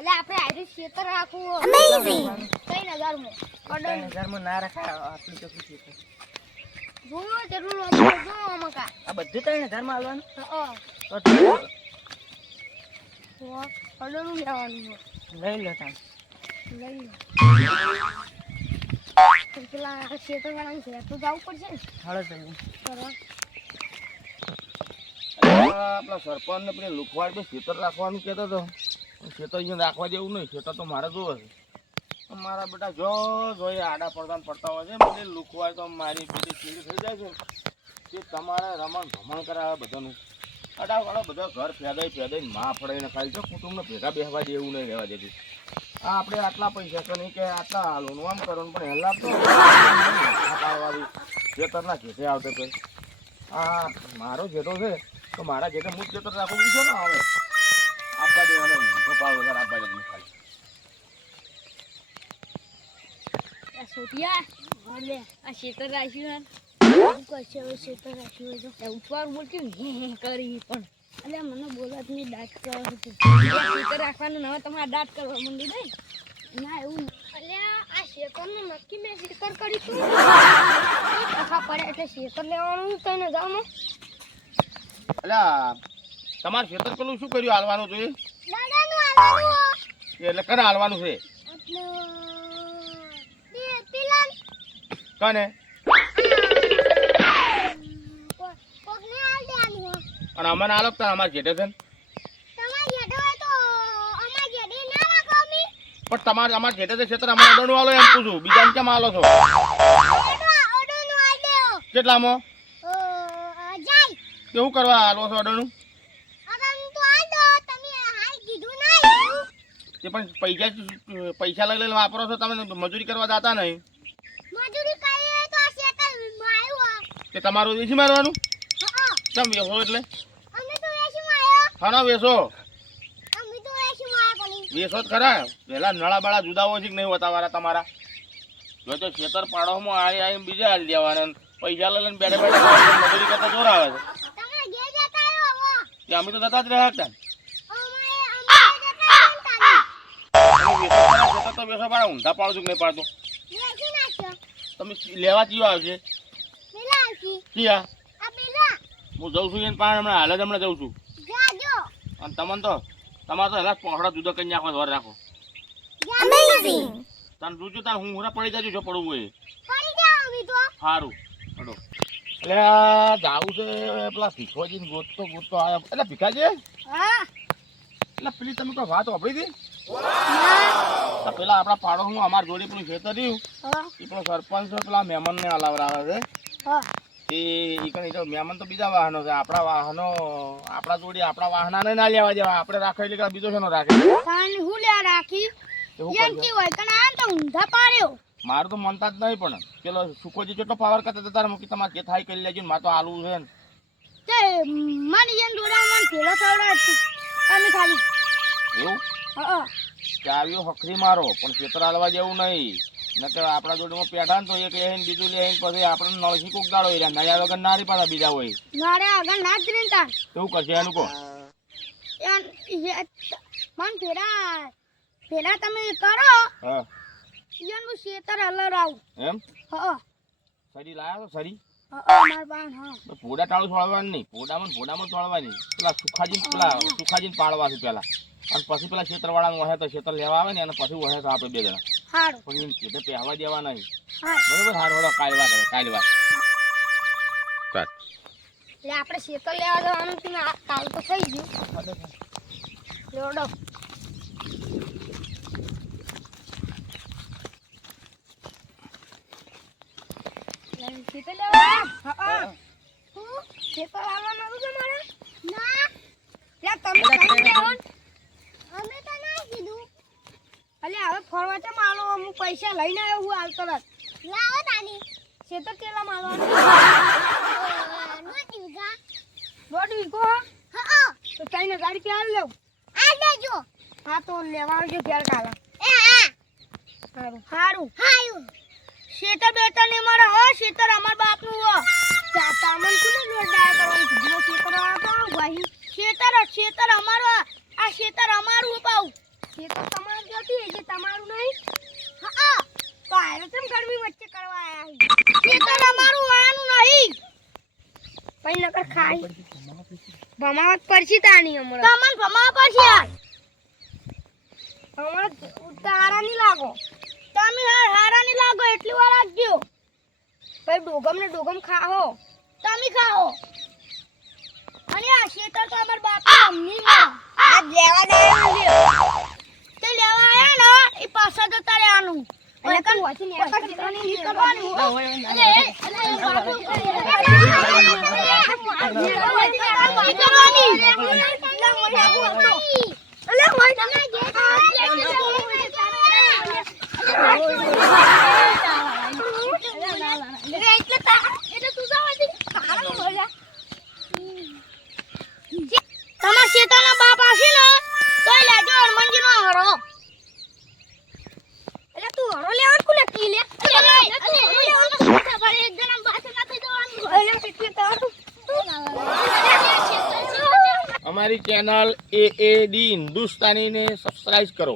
એટલે આપણે આઈરી ખેતર રાખવું અમેઝિંગ 3000 માં 3000 માં ના રખાય આટલું તો શું છે જોવો તેટલું લોબો જો મકા આ બધું 3000 માં આલવાનું તો અડનું લેવાનું લઈ લો તાન લઈ લો પેલા ખેતર વાળાને ઘેર તો જવું પડશે ને હાલો જઈએ કરવા આપણા સરપંચ ને પેલી લુખવાડ પર ખેતર રાખવાનું કહેતો હતો ખેતર અહીંયા રાખવા જેવું નહીં ખેતર તો મારે જોવે છે મારા બેટા જો જોઈએ આડા પડતા હોય છે પેલી લુખવાડ તો મારી પેલી ચીડી થઈ જાય છે તે તમારે રમણ ભમણ કરાવે બધાનું અડાવાળા બધા ઘર ફેદાઈ માં ફળાઈને ખાલી છે કુટુંબને ભેગા બેસવા દે એવું નહીં રહેવા દેતું આ આપણે આટલા પૈસા તો નહીં કે આટલા હાલોનું આમ કરવાનું પણ હેલા તો પાડવાળી ખેતરના ખેતે આવતો કંઈ આ મારો જેટો છે તો મારા જેટે હું ખેતર રાખું બીજો ને આવે આપવા દેવાનો ગપાળ વધારે આપવા દે ખાલી સોટિયા ભલે આ ખેતર રાખ્યું કશે ખેતર રાખ્યું હોય તો ઉપર બોલતી કરી પણ એટલે મને બોલત ની દાંત કરવા હતું ખેતર રાખવાનું હવે તમારે દાંત કરવા માંડી દે ના એવું એટલે આ ખેતરનું નક્કી મેં ખેતર કરી તું આખા પડે એટલે ખેતર લેવાનું કઈને જાવ એટલે તમારે ખેતર પેલું શું કર્યું હાલવાનું જોઈએ દાદાનું હાલવાનું એટલે કને હાલવાનું છે કને અને અમને આલો તો અમારે ઘેટે છે પણ તમારે અમારે ઘેટે છે ખેતર અમારે અડવાનું આલો એમ પૂછું બીજાને કેમ આલો છો કેટલામાં કેવું કરવા હાલવો છો અડવાનું તે પણ પૈસા લઈ લઈને વાપરો છો તમે મજૂરી કરવા જતા નહીં તે તમારું વેચી મારવાનું કેમ વેચો એટલે હા વેચો વેચો જ ખરા પેલા નળા બાળા જુદા હોય છે કે નહીં હોતા વાળા તમારા જો તો ખેતર પાડોમાં આવી બીજા હાલી દેવાના પૈસા લઈ લઈને બેઠે મજૂરી કરતા જોર આવે છે અમે તો જતા જ રહ્યા હતા તો વેચો પાડો ઊંધા પાડો છું કે નહીં પાડતો તમે લેવા ચીયો આવશે કિયા હું જઉં છું એને પાણ હમણાં હાલ જ હમણાં જઉં છું અને તમને તો તમારે તો હેલા પહોળા જુદો કરી નાખો ઘર રાખો તને રૂચું તાર હું હુરા પડી જાજુ જો પડવું હોય સારું પડો એટલે જાવું છે પેલા ભીખોજી ગોતતો આવ્યો એટલે ભીખાજી એટલે પેલી તમે કોઈ વાત વાપરી હતી પેલા આપણા પાડો હું અમારા જોડે પેલું ખેતર રહ્યું એ પેલો સરપંચ પેલા મહેમાન ને હલાવડાવે છે મહેમાન તો બીજા વાહનો છે આપણા વાહનો આપણા જોડે આપણા વાહના ના લેવા દેવા આપણે રાખે એટલે બીજો છે રાખે મારું તો મનતા જ નહીં પણ પેલો સુકોજી કેટલો પાવર કરતા હતા તારે મૂકી તમારે જે થાય કરી લેજો મારે તો આલવું છે એવું ચાવીઓ હખરી મારો પણ ખેતર હાલવા જેવું નહીં નકર આપણા જોડેમાં પેઠા ને તો એક લઈને બીજું લઈને પછી આપણે નળસી કોક દાડો નળ્યા વગર નારી પાછા બીજા હોય એવું કરશે એનું કહો પેલા તમે કરો હા એનું ખેતર હલર આવું એમ હા સરી લાયા તો સરી માર બાન હા પોડા ટાળું છોડવાનું નહીં પોડામાં છોડવાની પેલા સુખાજીને પાડવા છે પેલા અને પછી પેલા ખેતરવાળાનું વહે તો ખેતર લેવા આવે ને અને પછી વહે તો આપણે બે જણા હારું પણ એમ ખેતર પહેવા દેવા નહીં હા બરોબર હાર વડો કાઢવા એટલે આપણે ખેતર લેવા જવાનું છે ને કાલ તો થઈ ગયું લેવડો ખેતર લેવા હા ખેતર આવવાનું છે મારે ના તમે અમે તો ના કીધું અલે હવે ફરવા છે માલો હું પૈસા લઈને આવ્યો હું હાલ તરત લાવો તાની ખેતર કેલા માલવાનું દોઢ વીઘો હા તો 3000 રૂપિયા આલ લઉં આ દેજો હા તો લેવા આવજો ઘેર કાલે સારું સારું ખેતર બેતર ને મારે ખેતર અમાર બાપનું હો તમને કોને જોડાય કરવાનું કીધું ખેતર આ તો વહી ખેતર અમારું આ ખેતર અમારું પાઉ ખેતર તમારું જતી એટલે તમારું નહીં હા તો આયરો કેમ ગરમી વચ્ચે કરવા આયા ખેતર અમારું વાળાનું નહીં પછી નકર ખાઈ ભમાવત પડશે તાની હમણાં તમને ભમાવા પડશે યાર હમણાં તારા નહીં લાગો તમે હારા નહીં લાગો એટલી વાર રાખજો ભાઈ ડોગમ ને ડોગમ ખાઓ તમે ખાઓ અને આ શેતર તો અમાર બાપા અમ્મી માં આ લેવા દે તે લેવા આયા ને એ પાછા જતા રહેવાનું અને કન વાંચી ને એક ચિત્રની નીકળવાનું અરે બાપુ તમારા શેતાના બાપ આવશે ને તો લેજો હનુમાનજી નો હરો એટલે તું હરો લેવાનું કોને કી લે તું હરો લેવાનું ખબર એક જણા પાસે ના થઈ જવાનું એટલે કેટલે તારું અમારી ચેનલ AAD હિન્દુસ્તાનીને સબસ્ક્રાઇબ કરો.